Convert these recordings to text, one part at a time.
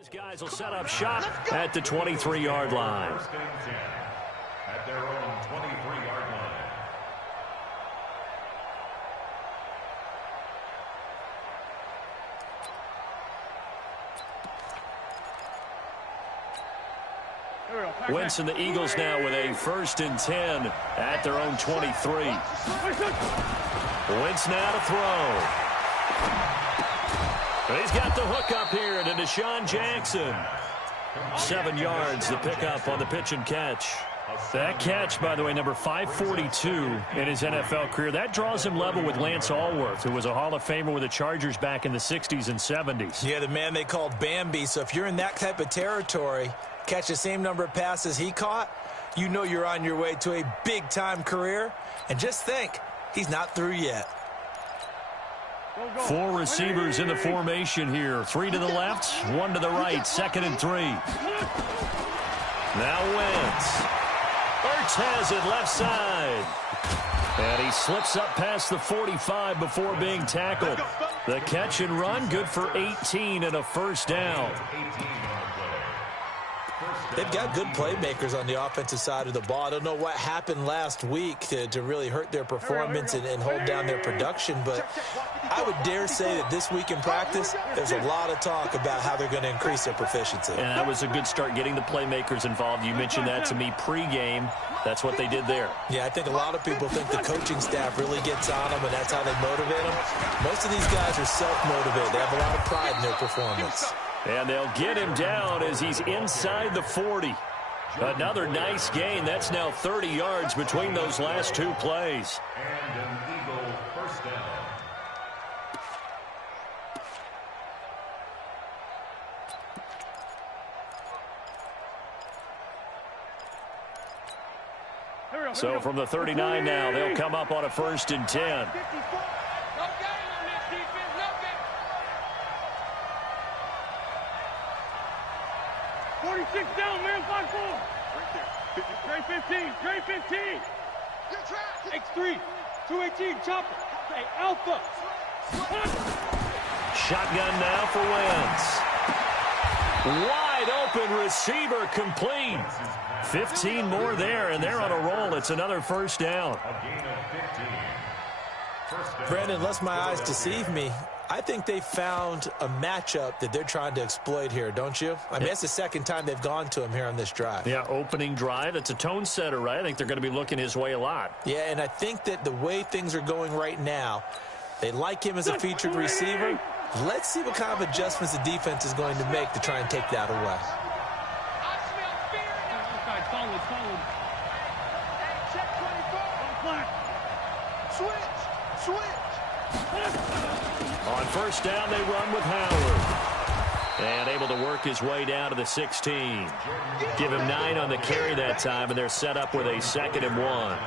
These guys will set up shop at the 23-yard line. At their own 23-yard line. Wentz and the Eagles now with a 1st and 10 at their own 23. Wentz now to throw. He's got the hook up here to Deshaun Jackson. 7 yards, the pickup on the pitch and catch. That catch, by the way, number 542 in his NFL career. That draws him level with Lance Allworth, who was a Hall of Famer with the Chargers back in the 60s and 70s. Yeah, the man they called Bambi. So if you're in that type of territory, catch the same number of passes he caught, you know you're on your way to a big-time career. And just think, he's not through yet. 4 receivers in the formation here. 3 to the left, 1 to the right. 2nd and 3. Now Wentz. Ertz has it left side. And he slips up past the 45 before being tackled. The catch and run, good for 18 and a 1st down. They've got good playmakers on the offensive side of the ball. I don't know what happened last week to really hurt their performance and hold down their production, but I would dare say that this week in practice, there's a lot of talk about how they're going to increase their proficiency. And that was a good start, getting the playmakers involved. You mentioned that to me pregame. That's what they did there. Yeah, I think a lot of people think the coaching staff really gets on them, and that's how they motivate them. Most of these guys are self-motivated. They have a lot of pride in their performance. And they'll get him down as he's inside the 40. Another nice gain. That's now 30 yards between those last 2 plays. And an Eagle 1st down. So from the 39 now, they'll come up on a 1st and 10. 46 down, man, 5-4. Right there. Trey 15, Trey 15. X3, 218, chopper. Hey, Alpha. Shotgun now for Wentz. Wide open receiver complete. 15 more there, and they're on a roll. It's another 1st down. A gain of 15. First down. Brandon, unless my eyes deceive me, I think they found a matchup that they're trying to exploit here, don't you? I mean, it's the 2nd time they've gone to him here on this drive. Yeah, opening drive. It's a tone setter, right? I think they're going to be looking his way a lot. Yeah, and I think that the way things are going right now, they like him as a featured receiver. Let's see what kind of adjustments the defense is going to make to try and take that away. On 1st down, they run with Howard. And able to work his way down to the 16. Give him 9 on the carry that time, and they're set up with a 2nd and 1.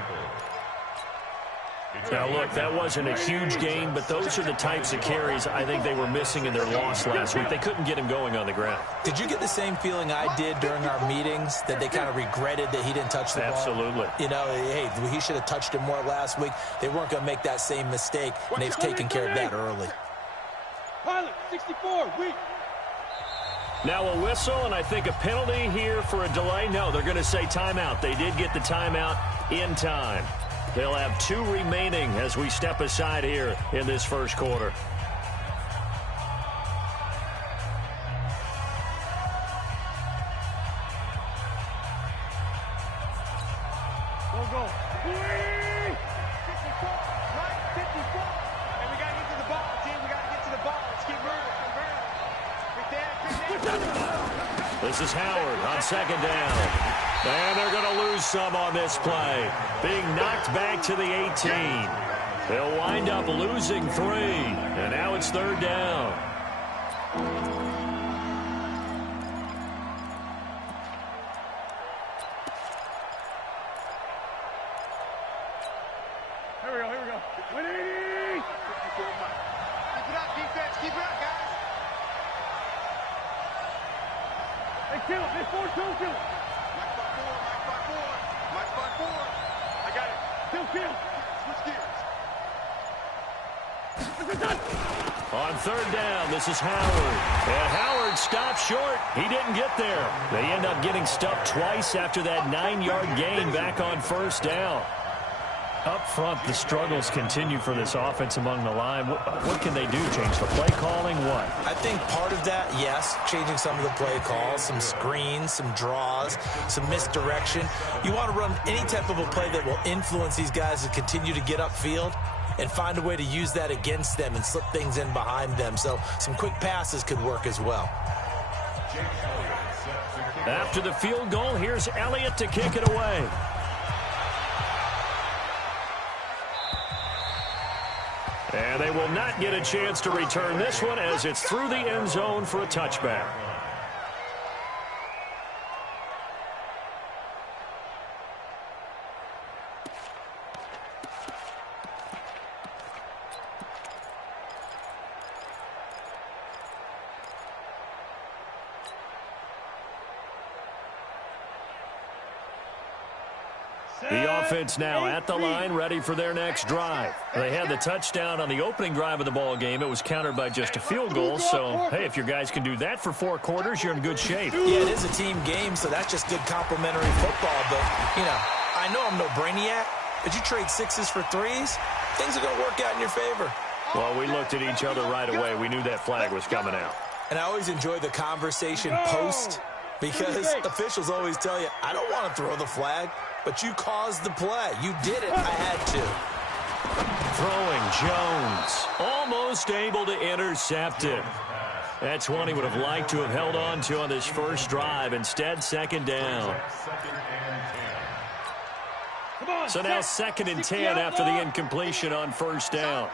Now, look, that wasn't a huge gain, but those are the types of carries I think they were missing in their loss last week. They couldn't get him going on the ground. Did you get the same feeling I did during our meetings, that they kind of regretted that he didn't touch the ball? Absolutely. You know, hey, he should have touched it more last week. They weren't going to make that same mistake, and they've taken care of that early. Pilot, 64, weak. Now a whistle, and I think a penalty here for a delay. No, they're going to say timeout. They did get the timeout in time. They'll have 2 remaining as we step aside here in this 1st quarter. Go. 54, right, 54. And we got to get to the ball, team. We got to get to the ball. Let's keep moving. This is Howard on 2nd down. And they're going to lose some on this play. Being knocked back to the 18. They'll wind up losing 3. And now it's 3rd down. Here we go. 180. Keep it up, defense. Keep it up, guys. Hey, kill. Hey, 4-2. Mike 5-4. I got it. Kill. Switch gears. On third down, this is Howard. And Howard stops short. He didn't get there. They end up getting stuffed twice after that 9-yard gain back on first down. Up front, the struggles continue for this offense among the line. What can they do? Change the play calling? What? I think part of that, yes, changing some of the play calls, some screens, some draws, some misdirection. You want to run any type of a play that will influence these guys to continue to get upfield and find a way to use that against them and slip things in behind them. So some quick passes could work as well. After the field goal, here's Elliott to kick it away. And they will not get a chance to return this one as it's through the end zone for a touchback. The offense now at the line, ready for their next drive. They had the touchdown on the opening drive of the ball game. It was countered by just a field goal. So, hey, if your guys can do that for 4 quarters, you're in good shape. Yeah, it is a team game, so that's just good complimentary football. But, you know, I know I'm no brainiac, but you trade 6s for 3s, things are going to work out in your favor. Well, we looked at each other right away. We knew that flag was coming out. And I always enjoy the conversation post because officials always tell you, I don't want to throw the flag. But you caused the play. You did it. I had to. Throwing Jones. Almost able to intercept it. That's one he would have liked to have held on to on this first drive. Instead, second down. So now 2nd and 10 after the incompletion on first down.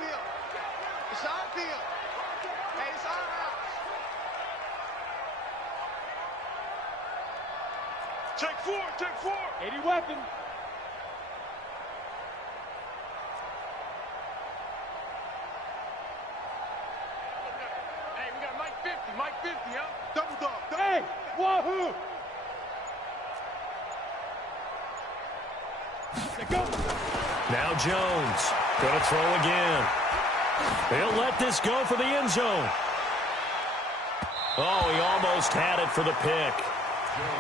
It's our field. Hey, it's our house. Take 4, take 4. 80 weapon. Hey, we got Mike 50, Mike 50, huh? Double dog. Hey, wahoo! Let's go. Now Jones going to throw again. He'll let this go for the end zone. Oh, he almost had it for the pick.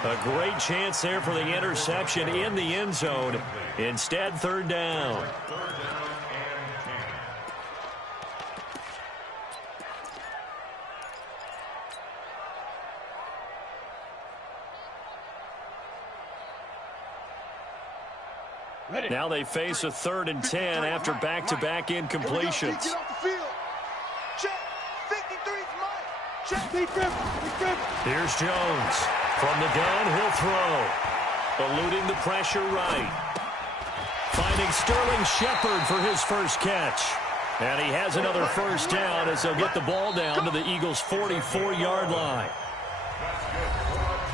A great chance there for the interception in the end zone. Instead, third down. Now they face a 3rd and 10 after back-to-back incompletions. Get off the field. Check. 53's Mike. Check. Be good. Here's Jones. From the gun, he'll throw. Eluding the pressure right. Finding Sterling Shepard for his first catch. And he has another first down as they'll get the ball down to the Eagles' 44-yard line.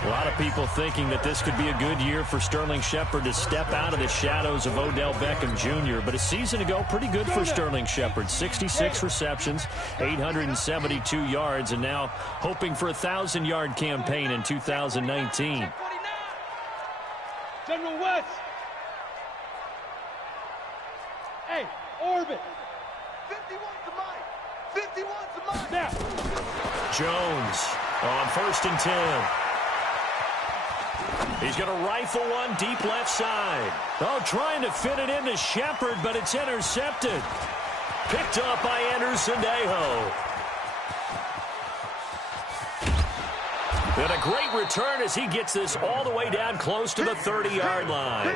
A lot of people thinking that this could be a good year for Sterling Shepard to step out of the shadows of Odell Beckham Jr. But a season ago, pretty good for Sterling Shepard. 66 receptions, 872 yards, and now hoping for a 1,000-yard campaign in 2019. General West. Hey, orbit. 51 to Mike. 51 to Mike. Now. Jones on 1st and 10. He's going to rifle one deep left side. Oh, trying to fit it into Shepard, but it's intercepted. Picked up by Anderson-Dejo. And a great return as he gets this all the way down close to the 30-yard line.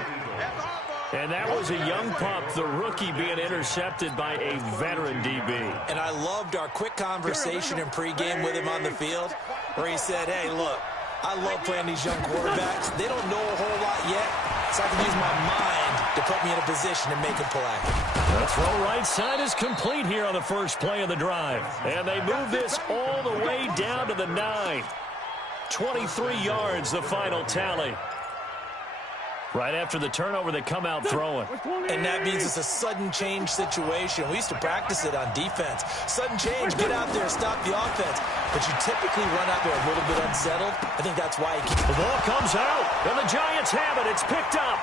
And that was a young pup, the rookie, being intercepted by a veteran DB. And I loved our quick conversation in pregame with him on the field where he said, hey, look, I love playing these young quarterbacks. They don't know a whole lot yet, so I can use my mind to put me in a position to make a play. The throw right side is complete here on the first play of the drive. And they move this all the way down to the 9. 23 yards, the final tally. Right after the turnover, they come out throwing. And that means it's a sudden change situation. We used to practice it on defense. Sudden change, get out there, stop the offense. But you typically run out there a little bit unsettled. I think that's why he keeps... The ball comes out, and the Giants have it. It's picked up.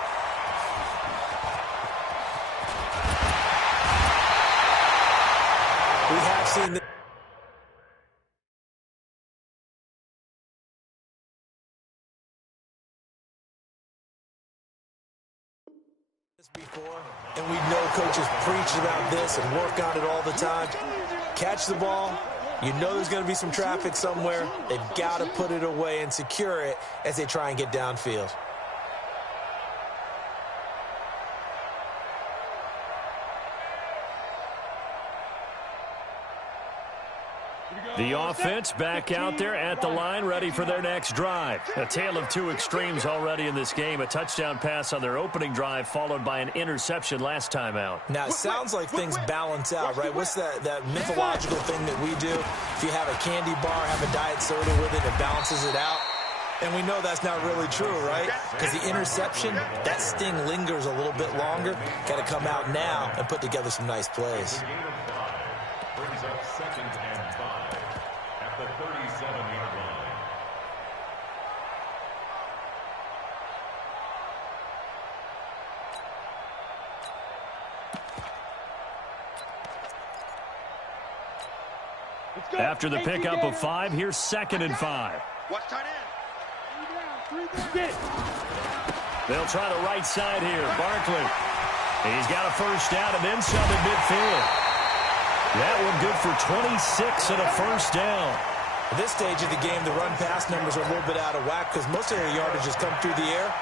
We have seen this. Before, and we know coaches preach about this and work on it all the time. Catch the ball. You know there's going to be some traffic somewhere. They've got to put it away and secure it as they try and get downfield. The offense back out there at the line, ready for their next drive. A tale of two extremes already in this game. A touchdown pass on their opening drive, followed by an interception last time out. Now, it sounds like things balance out, right? What's that mythological thing that we do? If you have a candy bar, have a diet soda with it, it balances it out. And we know that's not really true, right? Because the interception, that sting lingers a little bit longer. Got to come out now and put together some nice plays. Brings up 2nd and 5 at the 37-yard line. After the pickup of 5, here's 2nd and 5. Watch tight end. They'll try the right side here. Barkley. He's got a first down and then some at midfield. That one good for 26 and a first down. At this stage of the game, the run-pass numbers are a little bit out of whack because most of their yardage has come through the air.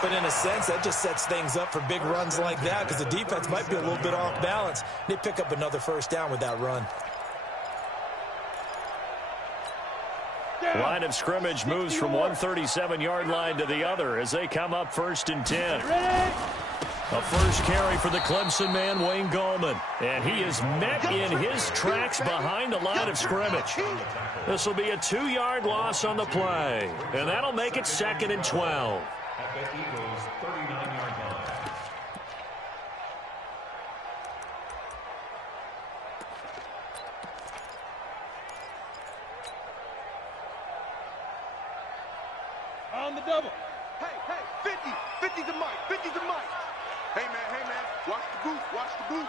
But in a sense, that just sets things up for big runs like that because the defense might be a little bit off balance. They pick up another first down with that run. Line of scrimmage moves from one 37-yard line to the other as they come up 1st and 10. A first carry for the Clemson man, Wayne Gallman. And he is met in his tracks behind the line of scrimmage. This will be a 2-yard loss on the play. And that'll make it 2nd and 12. At the Eagles' 39-yard line. On the double. Hey, 50. 50 to Mike. 50 to Mike. Hey, man. Watch the boot. Watch the boot.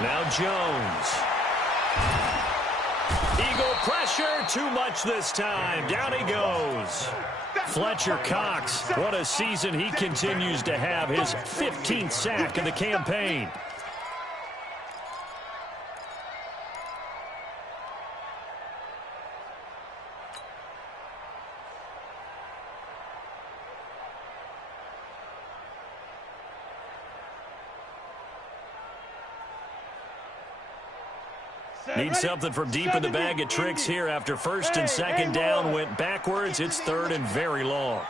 Now Jones. Eagle pressure. Too much this time. Down he goes. Fletcher Cox. What a season he continues to have. His 15th sack of the campaign. Need something from deep in the bag of tricks here after 1st and 2nd down went backwards. It's 3rd and very long.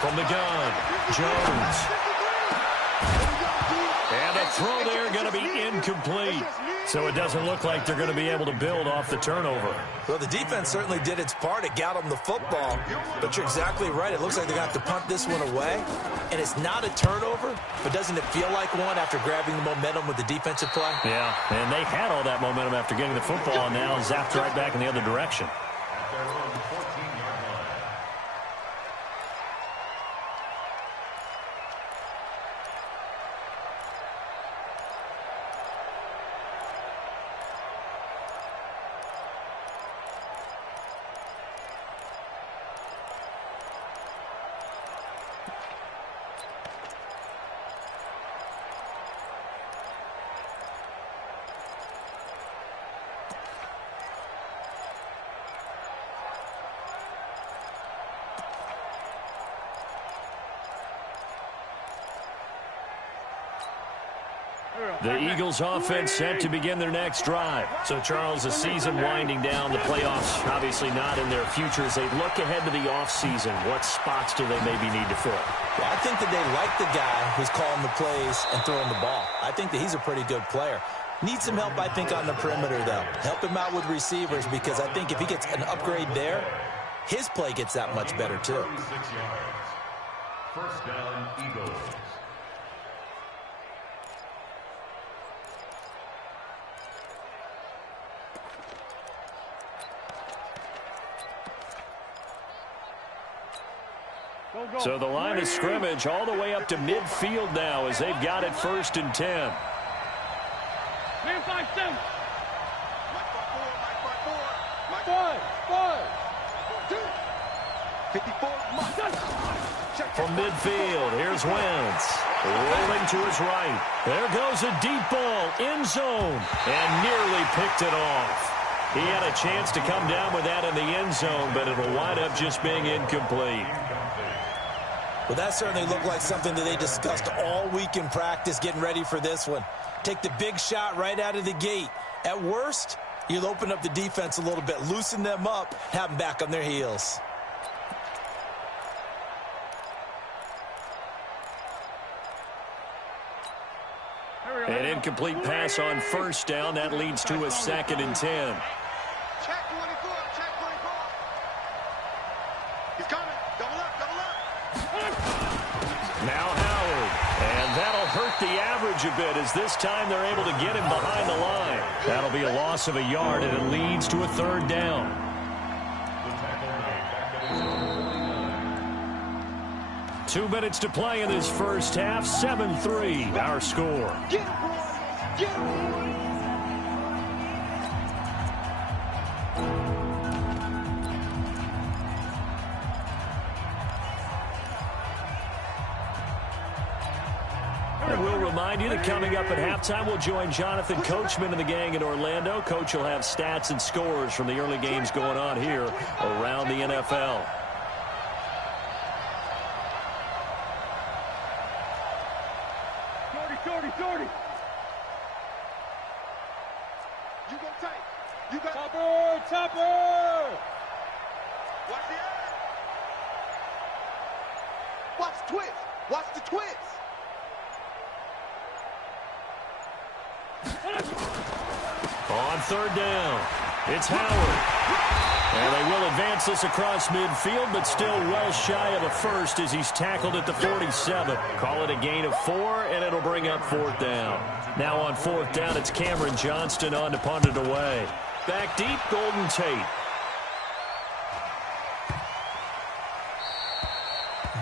From the gun, Jones. And a throw there going to be incomplete. So it doesn't look like they're going to be able to build off the turnover. Well, the defense certainly did its part. It got them the football. But you're exactly right. It looks like they're going to have to punt this one away. And it's not a turnover, but doesn't it feel like one after grabbing the momentum with the defensive play? Yeah, and they had all that momentum after getting the football and now zapped right back in the other direction. At their own 14-yard line. The Eagles offense set to begin their next drive. So, Charles, the season winding down, the playoffs obviously not in their future. As they look ahead to the offseason, what spots do they maybe need to fill? Well, I think that they like the guy who's calling the plays and throwing the ball. I think that he's a pretty good player. Needs some help, I think, on the perimeter, though. Help him out with receivers because I think if he gets an upgrade there, his play gets that much better, too. 36 yards. First down, Eagles. So the line of scrimmage all the way up to midfield now as they've got it 1st and 10. Man, 5-7. Mike 4. 54, From midfield, here's Wentz. Rolling to his right. There goes a deep ball, end zone, and nearly picked it off. He had a chance to come down with that in the end zone, but it'll wind up just being incomplete. Well, that certainly looked like something that they discussed all week in practice getting ready for this one. Take the big shot right out of the gate. At worst, you'll open up the defense a little bit, loosen them up, have them back on their heels. An incomplete pass on first down. That leads to a 2nd and 10. check 24, check 24. He's coming. Double up, double up. Now Howard. And that'll hurt the average a bit as this time they're able to get him behind the line. That'll be a loss of a yard, and it leads to a 3rd down. 2 minutes to play in this first half. 7-3, our score. Get him, boy. Get him. And we'll remind you that coming up at halftime, we'll join Jonathan Coachman and the gang in Orlando. Coach will have stats and scores from the early games going on here around the NFL. Jordy. You go tight. You got Topper. Watch the eye. Watch the twist. Watch the twist. On 3rd down, it's Howard. And they will advance this across midfield, but still well shy of a first as he's tackled at the 47. Call it a gain of 4, and it'll bring up 4th down. Now on 4th down, it's Cameron Johnston on to punt it away. Back deep, Golden Tate.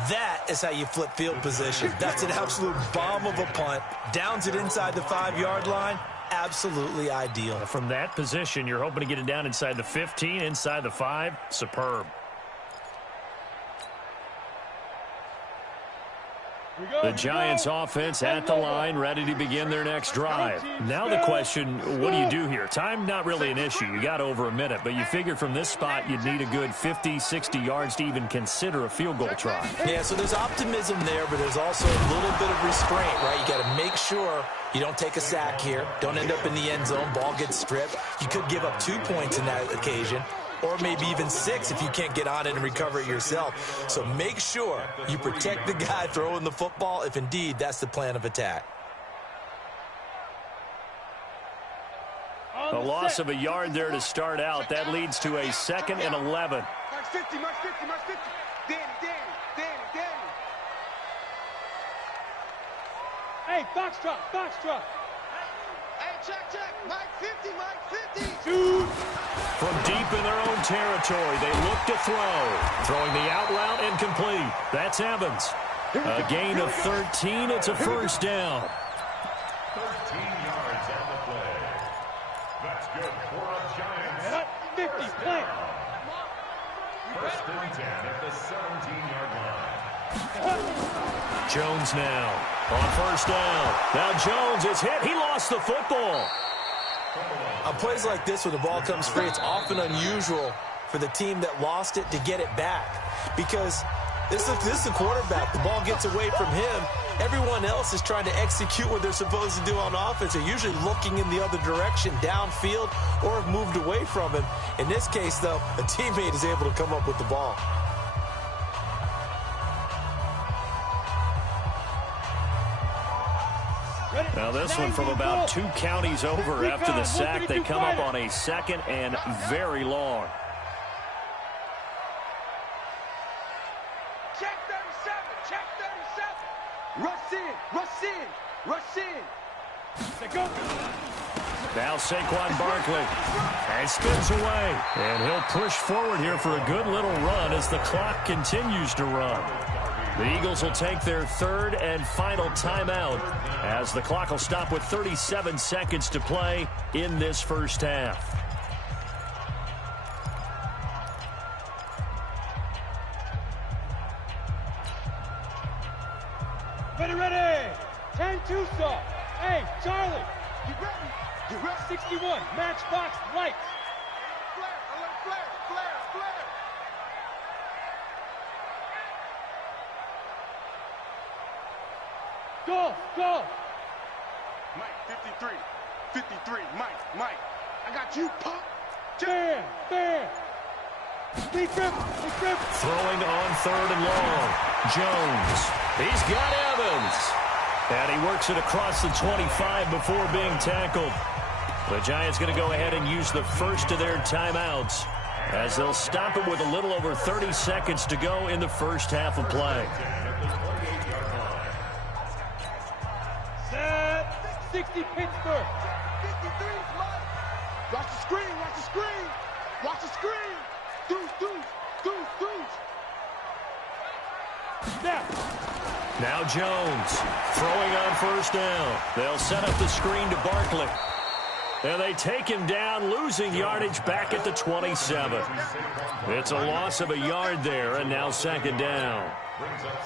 That is how you flip field position. That's an absolute bomb of a punt. Downs it inside the 5-yard line. Absolutely ideal. From that position, you're hoping to get it down inside the 15, inside the 5. Superb. The Giants offense at the line, ready to begin their next drive. Now the question, what do you do here? Time not really an issue. You got over a minute, but you figured from this spot you'd need a good 50, 60 yards to even consider a field goal try. Yeah, so there's optimism there, but there's also a little bit of restraint, right? You got to make sure you don't take a sack here. Don't end up in the end zone. Ball gets stripped. You could give up 2 points in that occasion, or maybe even 6 if you can't get on it and recover it yourself. So make sure you protect the guy throwing the football if indeed that's the plan of attack. A loss of a yard there to start out. That leads to a 2nd and 11. Mark 50, Mark 50, Mark 50. Danny. Hey, Foxtrot. Hey, check. Mike 50. Shoot. From deep in their own territory, they look to throw. Throwing the out route incomplete. That's Evans. A gain of 13. It's a 1st down. 13 yards on the play. That's good for a Giants. 50, plant. 1st and 10 at the 17-yard line. Jones now on 1st down. Now Jones is hit. He lost the football. On plays like this, when the ball comes free, it's often unusual for the team that lost it to get it back. Because this is the quarterback. The ball gets away from him. Everyone else is trying to execute what they're supposed to do on offense. They're usually looking in the other direction, downfield, or have moved away from him. In this case, though, a teammate is able to come up with the ball. Now this one from about 2 counties over after the sack. They come up on a 2nd and very long. Check 37. Rush in. Now Saquon Barkley. And spins away. And he'll push forward here for a good little run as the clock continues to run. The Eagles will take their 3rd and final timeout as the clock will stop with 37 seconds to play in this first half. Ready. 10 Tucson. Hey, Charlie. You ready? 61. Matchbox lights. Flare. Go. Mike, 53. Mike. I got you, Pop. Bam. Big grip. Throwing on 3rd and long. Jones. He's got Evans. And he works it across the 25 before being tackled. The Giants going to go ahead and use the first of their timeouts as they'll stop it with a little over 30 seconds to go in the first half of play. Set. 60 Pittsburgh. 53, Mike. Watch the screen. Deuce. Snap. Now Jones throwing on 1st down. They'll set up the screen to Barkley. And they take him down, losing yardage back at the 27. It's a loss of a yard there, and now 2nd down.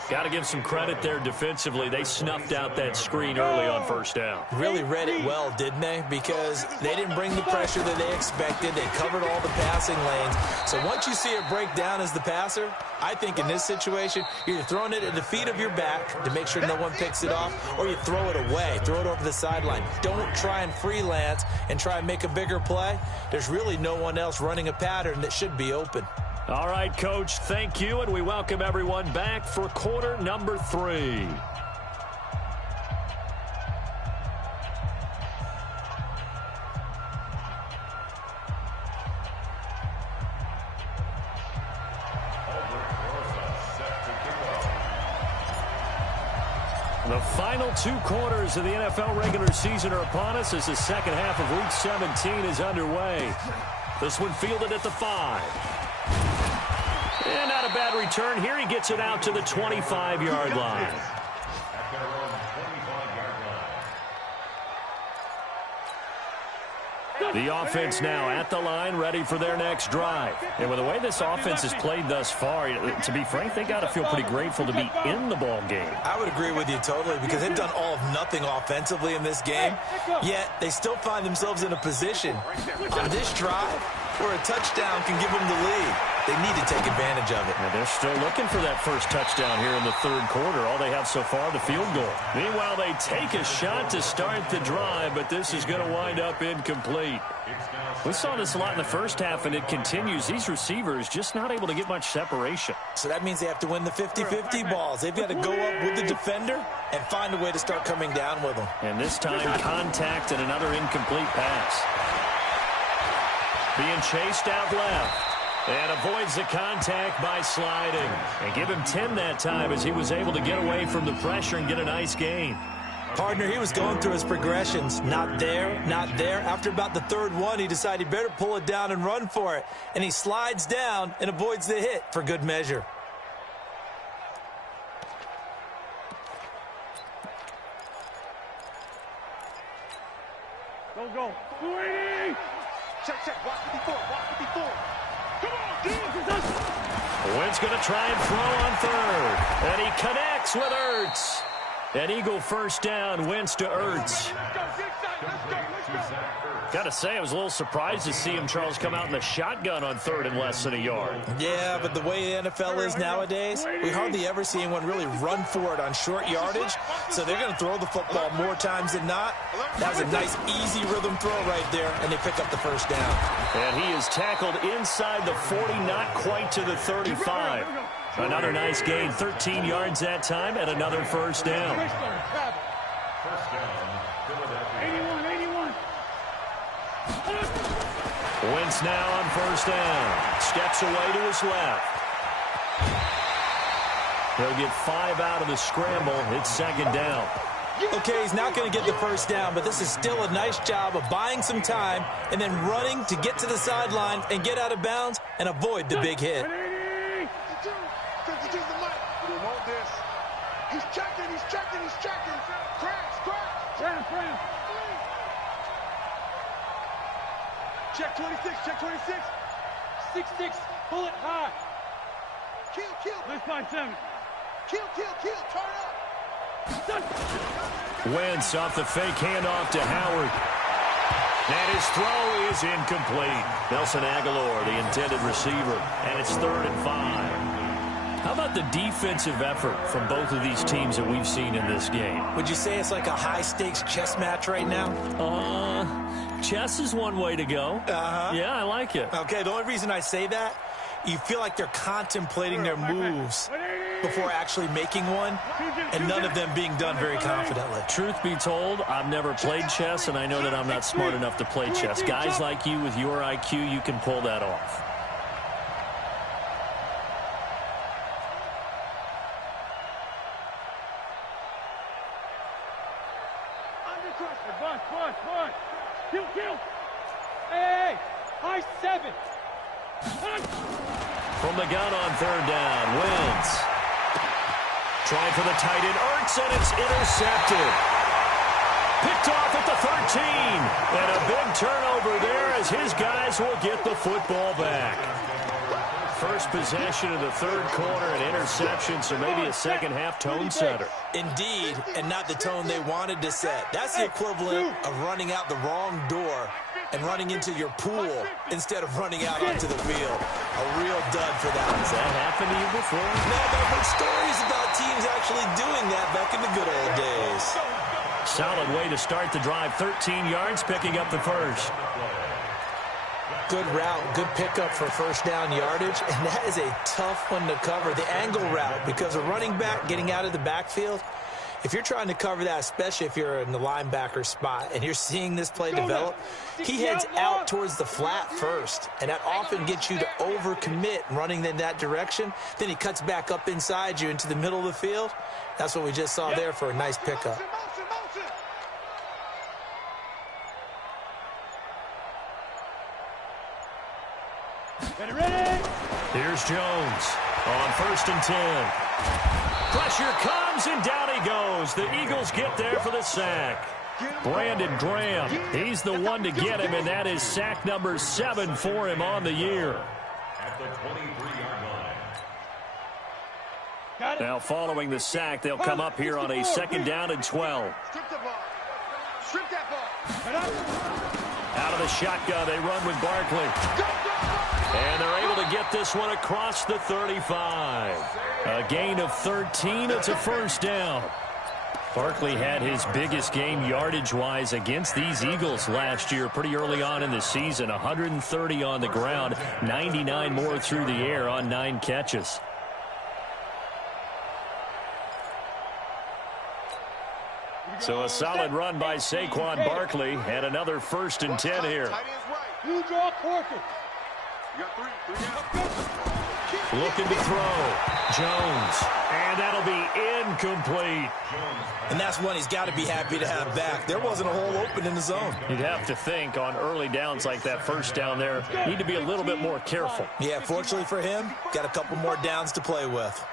Got to give some credit there defensively. They snuffed out that screen early on 1st down. Really read it well, didn't they? Because they didn't bring the pressure that they expected. They covered all the passing lanes. So once you see it break down as the passer, I think in this situation, you're throwing it at the feet of your back to make sure no one picks it off, or you throw it away, throw it over the sideline. Don't try and freelance and try and make a bigger play. There's really no one else running a pattern that should be open. All right, Coach, thank you, and we welcome everyone back for quarter number 3. The final 2 quarters of the NFL regular season are upon us as the second half of Week 17 is underway. This one fielded at the 5. And not a bad return here. He gets it out to the 25-yard line. The offense now at the line, ready for their next drive. And with the way this offense has played thus far, to be frank, they got to feel pretty grateful to be in the ball game. I would agree with you totally, because they've done all of nothing offensively in this game, yet they still find themselves in a position on this drive where a touchdown can give them the lead. They need to take advantage of it. And they're still looking for that first touchdown here in the 3rd quarter. All they have so far, the field goal. Meanwhile, they take a shot to start the drive, but this is going to wind up incomplete. We saw this a lot in the first half, and it continues. These receivers just not able to get much separation. So that means they have to win the 50-50 balls. They've got to go up with the defender and find a way to start coming down with them. And this time, contact and another incomplete pass. Being chased out left. And avoids the contact by sliding. And give him 10 that time as he was able to get away from the pressure and get a nice gain. Partner, he was going through his progressions. Not there. After about the 3rd one, he decided he better pull it down and run for it. And he slides down and avoids the hit for good measure. Go. 280. Check. Watch 54. Come on, Wentz going to try and throw on 3rd. And he connects with Ertz. An Eagle first down, Wentz to Ertz. Got to say, I was a little surprised to see him, Charles, come out in the shotgun on 3rd and less than a yard. Yeah, but the way the NFL is nowadays, we hardly ever see anyone really run for it on short yardage. So they're going to throw the football more times than not. That was a nice, easy rhythm throw right there, and they pick up the first down. And he is tackled inside the 40, not quite to the 35. Another nice gain, 13 yards that time, and another first down. First down, Philadelphia. 81. Wentz now on first down. Steps away to his left. He'll get 5 out of the scramble. It's 2nd down. Okay, he's not going to get the first down, but this is still a nice job of buying some time and then running to get to the sideline and get out of bounds and avoid the big hit. 52's the mic. We want this. He's checking. Crash. Check 26. 6-6. Pull it high. Kill. Let's find 7. Kill. Turn up. Wentz off the fake handoff to Howard. And his throw is incomplete. Nelson Aguilar, the intended receiver, and it's 3rd and 5. How about the defensive effort from both of these teams that we've seen in this game? Would you say it's like a high-stakes chess match right now? Chess is one way to go. Yeah, I like it. Okay, the only reason I say that, you feel like they're contemplating their moves before actually making one, and none of them being done very confidently. Truth be told, I've never played chess, and I know that I'm not smart enough to play chess. Guys like you with your IQ, you can pull that off. Kill. Hey, high 7. From the gun on 3rd down, Wentz. Trying for the tight end, Ertz, and it's intercepted. Picked off at the 13. And a big turnover there as his guys will get the football back. First possession of the 3rd quarter, an interception, so maybe a second-half tone setter. Indeed, and not the tone they wanted to set. That's the equivalent of running out the wrong door and running into your pool instead of running out onto the field. A real dud for that. Has that happened to you before? No, but I've heard stories about teams actually doing that back in the good old days. Solid way to start the drive. 13 yards, picking up the first. Good route, good pickup for 1st down yardage, and that is a tough one to cover, the angle route, because a running back getting out of the backfield, if you're trying to cover that, especially if you're in the linebacker spot and you're seeing this play develop, he heads out towards the flat first, and that often gets you to overcommit running in that direction. Then he cuts back up inside you into the middle of the field. That's what we just saw there for a nice pickup. Ready? Here's Jones on 1st and 10. Pressure comes, and down he goes. The Eagles get there for the sack. Brandon Graham, he's the one to get him, and that is sack number 7 for him on the year. At the 23-yard line. Now following the sack, they'll come up here on a 2nd down and 12. Strip that ball. Out of the shotgun, they run with Barkley. And they're able to get this one across the 35. A gain of 13. It's a 1st down. Barkley had his biggest game yardage-wise against these Eagles last year pretty early on in the season. 130 on the ground, 99 more through the air on 9 catches. So a solid run by Saquon Barkley, and another 1st and 10 here. You draw Corker. Looking to throw. Jones. And that'll be incomplete. And that's one he's got to be happy to have back. There wasn't a hole open in the zone. You'd have to think on early downs like that 1st down there, need to be a little bit more careful. Yeah, fortunately for him, got a couple more downs to play with.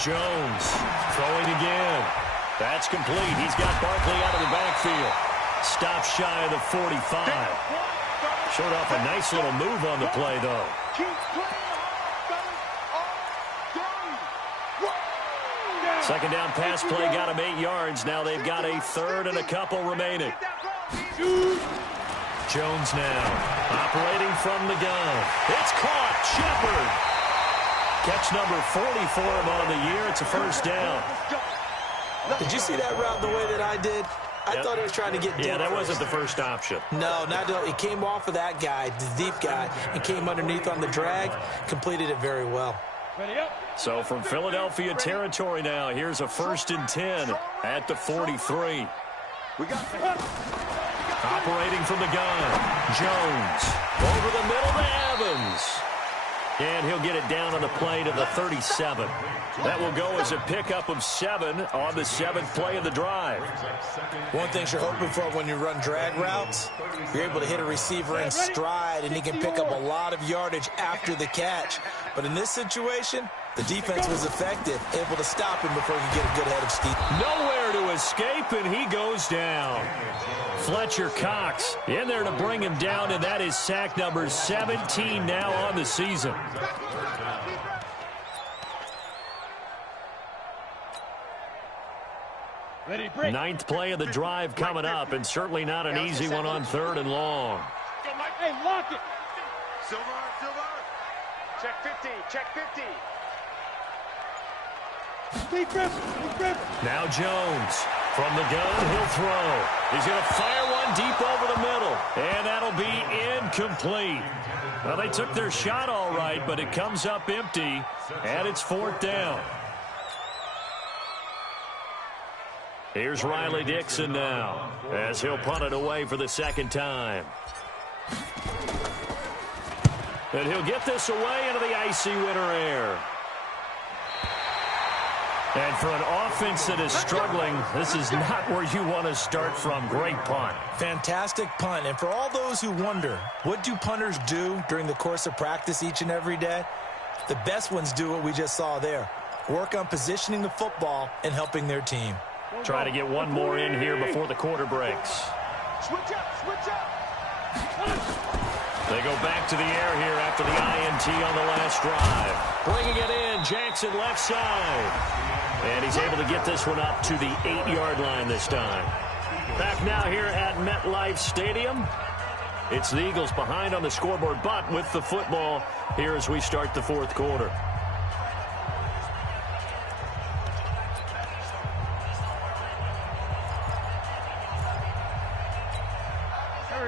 Jones throwing again. That's complete. He's got Barkley out of the backfield. Stop shy of the 45. Showed off a nice little move on the play, though. Second down pass play got him 8 yards. Now they've got a 3rd and a couple remaining. Jones now operating from the gun. It's caught. Shepard. Catch number 40 for him on the year. It's a 1st down. Did you see that route the way that I did? I thought he was trying to get deep. Yeah, that first. wasn't the first option. No, he came off of that guy, the deep guy, and came underneath on the drag, completed it very well. So from Philadelphia territory now, here's a 1st and 10 at the 43. Operating from the gun, Jones over the middle to Evans. And he'll get it down on the play to the 37. That will go as a pickup of 7 on the 7th play of the drive. One thing you're hoping for when you run drag routes, you're able to hit a receiver in stride, and he can pick up a lot of yardage after the catch. But in this situation, The defense was effective, able to stop him before he could get a good head of steam. Nowhere to escape, and he goes down. Fletcher Cox in there to bring him down, and that is sack number 17 now on the season. Ninth play of the drive coming up, and certainly not an easy one on 3rd and long. Hey, lock it. Silver. Check 50. Check 50. Steve Griffin. Now Jones from the gun. He'll throw. He's going to fire one deep over the middle, and that'll be incomplete. Well, they took their shot all right, but it comes up empty, and it's 4th down. Here's Riley Dixon now as he'll punt it away for the 2nd time. And he'll get this away into the icy winter air. And for an offense that is struggling, this is not where you want to start from. Great punt. Fantastic punt. And for all those who wonder, what do punters do during the course of practice each and every day? The best ones do what we just saw there. Work on positioning the football and helping their team. Try to get one more in here before the quarter breaks. Switch up. They go back to the air here after the INT on the last drive. Bringing it in, Jackson left side. And he's able to get this one up to the 8-yard line this time. Back now here at MetLife Stadium. It's the Eagles behind on the scoreboard, but with the football here as we start the 4th quarter.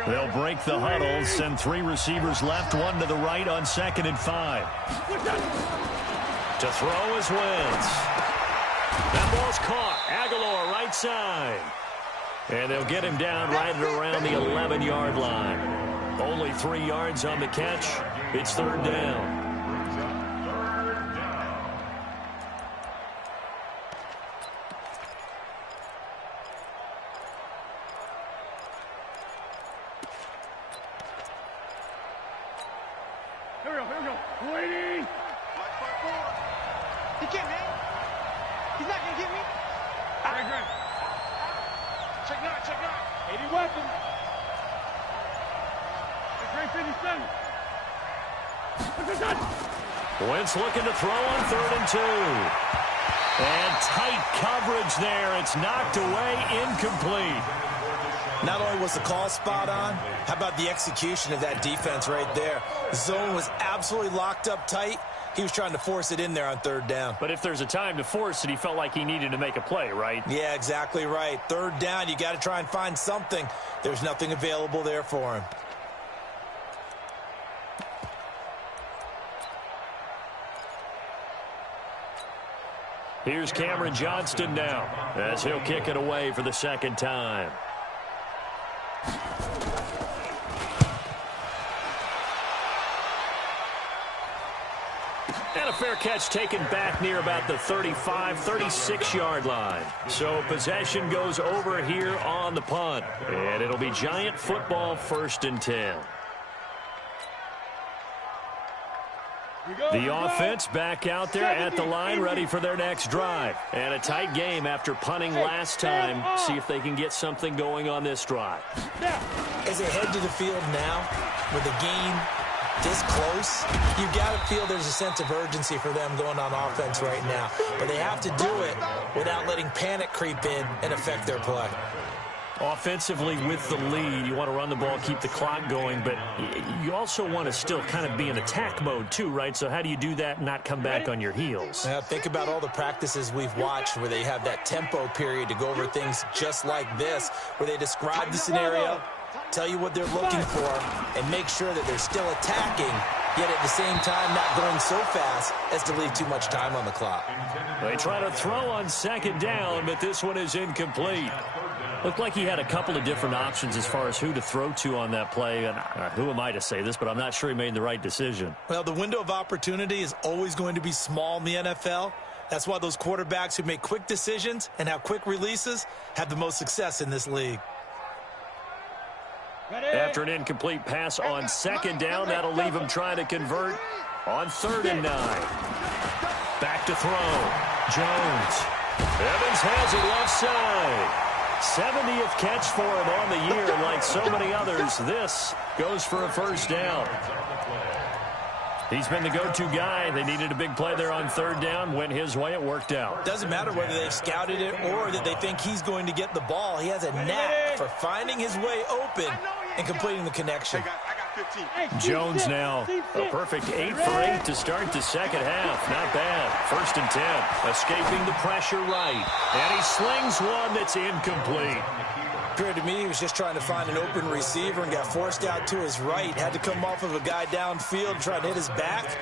They'll break the huddle, send 3 receivers left, 1 to the right on 2nd and 5. To throw is Wentz. That ball's caught. Aguilar right side. And they'll get him down right at around the 11-yard line. Only 3 yards on the catch. It's 3rd down. Here we go. Waiting. He can't, man. He's not going to get me. Great. Check 9. 80 weapons. Great 57. Wentz looking to throw on 3rd and 2. And tight coverage there. It's knocked away, incomplete. Not only was the call spot on, how about the execution of that defense right there? The zone was absolutely locked up tight. He was trying to force it in there on 3rd down. But if there's a time to force it, he felt like he needed to make a play, right? Yeah, exactly right. 3rd down, you got to try and find something. There's nothing available there for him. Here's Cameron Johnston now as he'll kick it away for the 2nd time. And a fair catch taken back near about the 35, 36-yard line. So possession goes over here on the punt. And it'll be Giant football, 1st and 10. The offense back out there at the line, ready for their next drive. And a tight game after punting last time. See if they can get something going on this drive. As they head to the field now, with the game this close, you got to feel there's a sense of urgency for them going on offense right now. But they have to do it without letting panic creep in and affect their play. Offensively with the lead, you want to run the ball, keep the clock going, but you also want to still kind of be in attack mode too, right? So how do you do that and not come back on your heels? Now, think about all the practices we've watched where they have that tempo period to go over things just like this, where they describe the scenario, tell you what they're looking for, and make sure that they're still attacking, yet at the same time not going so fast as to leave too much time on the clock. They try to throw on 2nd down, but this one is incomplete. Looked like he had a couple of different options as far as who to throw to on that play. And who am I to say this, but I'm not sure he made the right decision. Well, the window of opportunity is always going to be small in the NFL. That's why those quarterbacks who make quick decisions and have quick releases have the most success in this league. After an incomplete pass on 2nd down, that'll leave him trying to convert on 3rd and 9. Back to throw. Jones. Evans has it left side. 70th catch for him on the year, and like so many others, this goes for a first down. He's been the go-to guy. They needed a big play there on third down. Went his way. It worked out. Doesn't matter whether they've scouted it or that they think he's going to get the ball. He has a knack for finding his way open and completing the connection. Jones now a perfect 8 for 8 to start the second half. Not bad. 1st and 10. Escaping the pressure right. And he slings one that's incomplete. Appeared to me he was just trying to find an open receiver and got forced out to his right. Had to come off of a guy downfield, trying to hit his back.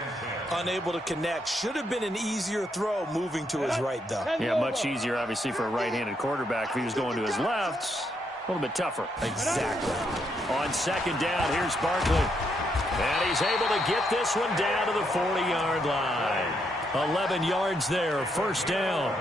Unable to connect. Should have been an easier throw moving to his right, though. Yeah, much easier, obviously, for a right-handed quarterback. If he was going to his left, a little bit tougher. Exactly. On second down, here's Barkley. And he's able to get this one down to the 40-yard line. 11 yards there, first down.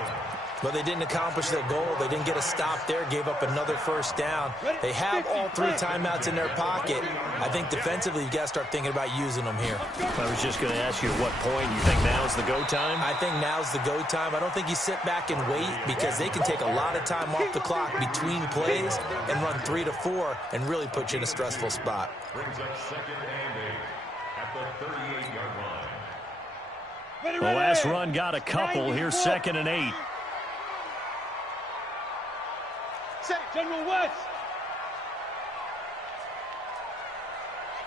But they didn't accomplish their goal. They didn't get a stop there, gave up another first down. They have all 3 timeouts in their pocket. I think defensively, you've got to start thinking about using them here. I was just going to ask you at what point you think now's the go time? I think now's the go time. I don't think you sit back and wait because they can take a lot of time off the clock between plays and run 3 to 4 and really put you in a stressful spot. Brings up 2nd and 8 at the 38-yard line. The last run got a couple. Here's 2nd and 8. General West.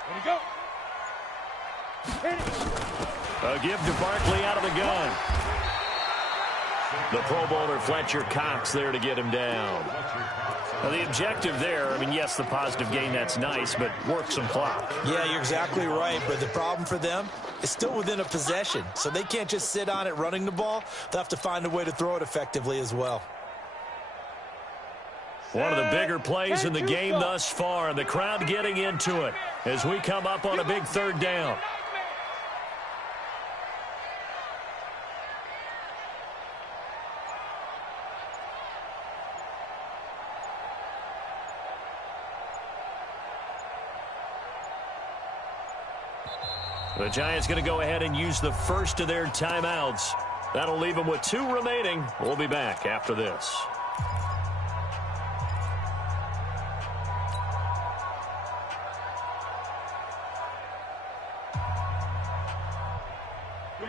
There you go. Hit it. A give to Barkley out of the gun. The Pro Bowler Fletcher Cox there to get him down. Now the objective there, I mean, yes, the positive gain, that's nice, but work some clock. Yeah, you're exactly right, but the problem for them is still within a possession, so they can't just sit on it running the ball. They'll have to find a way to throw it effectively as well. One of the bigger plays in the game thus far, and the crowd getting into it as we come up on a big third down. The Giants going to go ahead and use the first of their timeouts. That'll leave them with 2 remaining. We'll be back after this.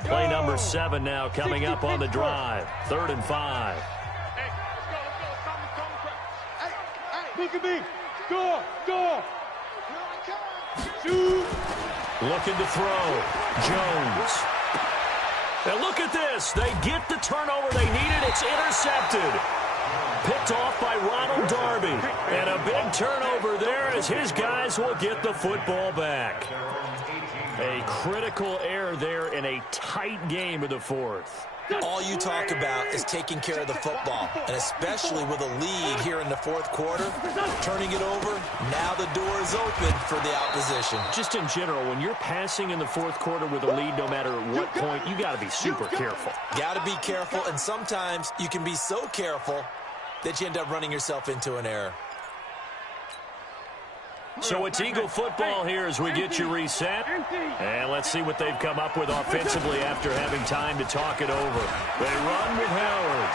Play number 7 now coming up on the drive. 3rd and 5. Hey, let's go. Look at me. Go. Shoot. Looking to throw. Jones. And look at this. They get the turnover they needed. It's intercepted. Picked off by Ronald Darby. And a big turnover there as his guys will get the football back. A critical error there in a tight game in the 4th. All you talk about is taking care of the football, and especially with a lead here in the 4th quarter, turning it over, now the door is open for the opposition. Just in general, when you're passing in the 4th quarter with a lead, no matter at what point, you got to be super careful. Got to be careful, and sometimes you can be so careful that you end up running yourself into an error. So it's Eagle football here as we get you reset. And let's see what they've come up with offensively after having time to talk it over. They run with Howard.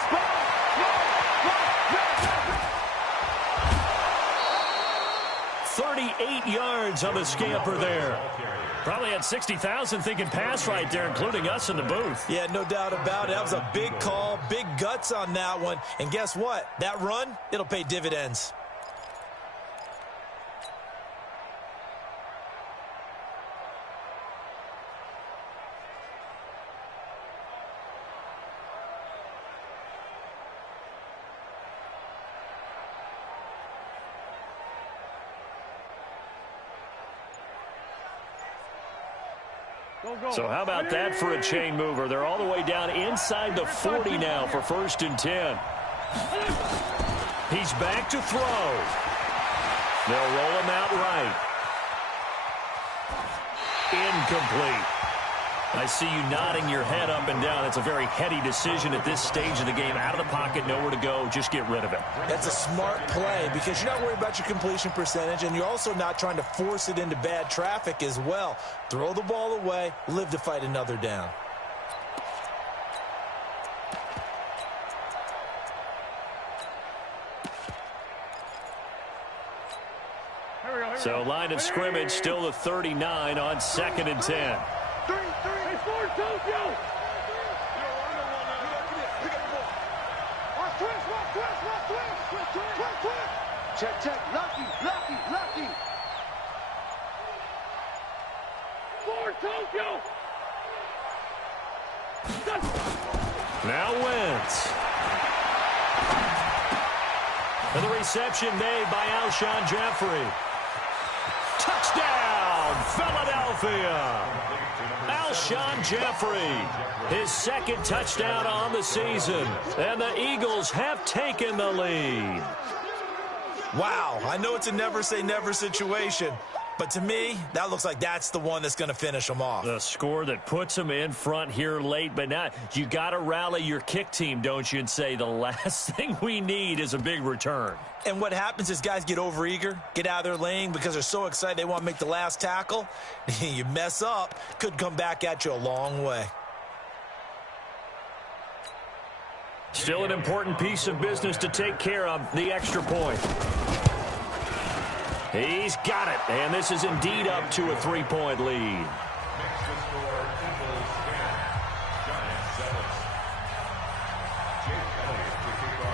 38 yards on the scamper there. Probably had 60,000 thinking pass right there, including us in the booth. Yeah, no doubt about it. That was a big call, big guts on that one. And guess what? That run, it'll pay dividends. So how about that for a chain mover? They're all the way down inside the 40 now for 1st and 10. He's back to throw. They'll roll him out right. Incomplete. I see you nodding your head up and down. It's a very heady decision at this stage of the game. Out of the pocket, nowhere to go. Just get rid of it. That's a smart play because you're not worried about your completion percentage, and you're also not trying to force it into bad traffic as well. Throw the ball away, live to fight another down. So line of scrimmage still the 39 on 2nd and 10. Check, check, lucky. Now Wentz. And the reception made by Alshon Jeffrey. Touchdown, Philadelphia. Alshon Jeffrey, his 2nd touchdown on the season. And the Eagles have taken the lead. Wow, I know it's a never say never situation, but to me, that looks like that's the one that's going to finish them off. The score that puts them in front here late, but now you got to rally your kick team, don't you, and say the last thing we need is a big return. And what happens is guys get overeager, get out of their lane because they're so excited they want to make the last tackle. You mess up, could come back at you a long way. Still an important piece of business to take care of, the extra point. He's got it, and this is indeed up to a 3-point lead.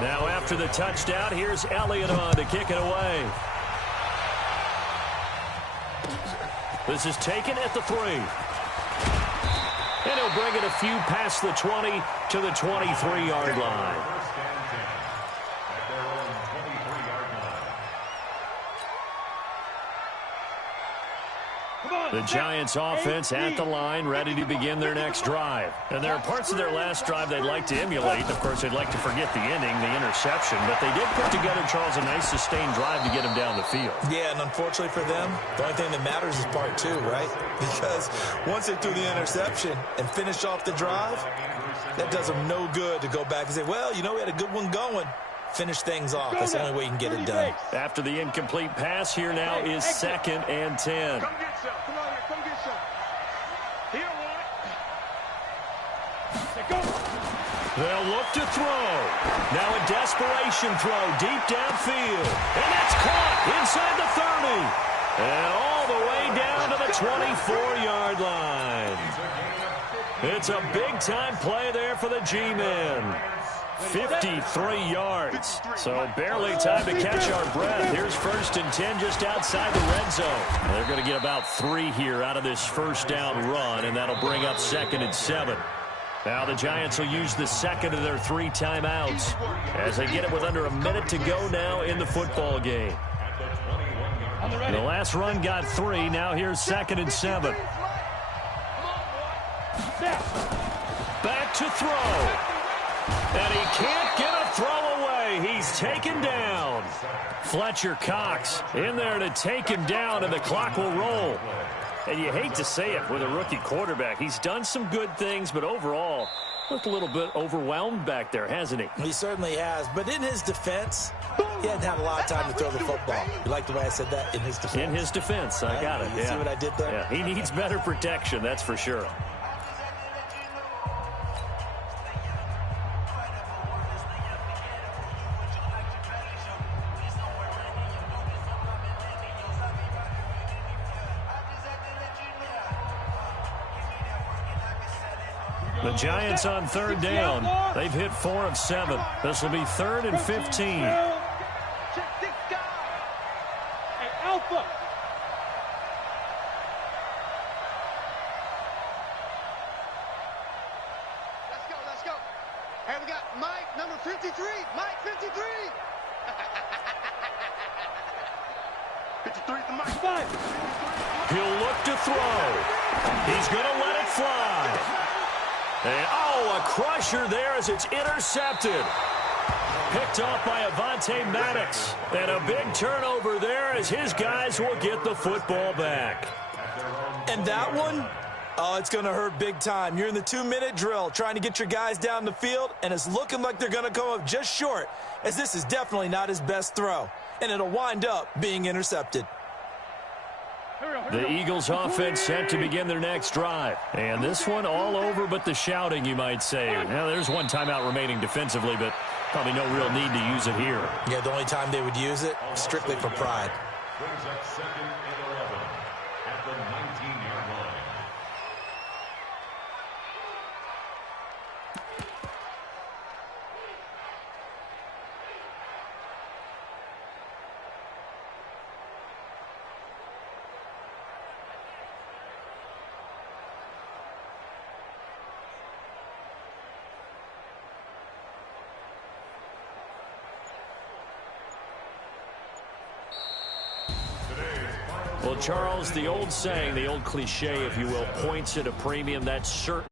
Now after the touchdown, here's Elliott on to kick it away. This is taken at the 3. And he'll bring it a few past the 20 to the 23-yard line. The Giants offense at the line, ready to begin their next drive. And there are parts of their last drive they'd like to emulate. Of course, they'd like to forget the ending, the interception. But they did put together, Charles, a nice sustained drive to get him down the field. Yeah, and unfortunately for them, the only thing that matters is part 2, right? Because once they threw the interception and finished off the drive, that does them no good to go back and say, well, you know, we had a good one going. Finish things off. That's the only way you can get it done. After the incomplete pass, here now is 2nd and 10. Come get some. Come on here. Come get some. He don't want it. Go. They'll look to throw. Now a desperation throw deep downfield. And that's caught inside the 30. And all the way down to the 24-yard line. It's a big-time play there for the G-men. 53 yards. So barely time to catch our breath. Here's 1st and 10 just outside the red zone. They're going to get about 3 here out of this first down run, and that'll bring up 2nd and 7. Now the Giants will use the 2nd of their 3 timeouts as they get it with under a minute to go now in the football game. The last run got 3. Now here's 2nd and 7. Back to throw. And he can't get a throw away. He's taken down. Fletcher Cox in there to take him down, and the clock will roll. And you hate to say it with a rookie quarterback. He's done some good things, but overall, looked a little bit overwhelmed back there, hasn't he? He certainly has. But in his defense, he hadn't had a lot of time to throw the football. You like the way I said that? In his defense. In his defense. I got it. You see what I did there? Yeah, he needs better protection, that's for sure. The Giants on 3rd down. They've hit 4 of 7. This will be 3rd and 15. Check this guy. Hey, Alpha. Let's go. Hey, we got Mike, number 53. Mike, 53. 53 to Mike. 5. He'll look to throw. He's going to let it fly. And, a crusher there as it's intercepted. Picked off by Avonte Maddox. And a big turnover there as his guys will get the football back. And that one, it's going to hurt big time. You're in the 2-minute drill trying to get your guys down the field, and it's looking like they're going to come up just short, as this is definitely not his best throw. And it'll wind up being intercepted. The Eagles offense set to begin their next drive. And this one all over but the shouting, you might say. Now, there's one timeout remaining defensively, but probably no real need to use it here. Yeah, the only time they would use it, strictly for pride. Brings up 2nd and 11 at the 19-yard line. Well, Charles, the old saying, the old cliche, if you will, points at a premium. That's certain.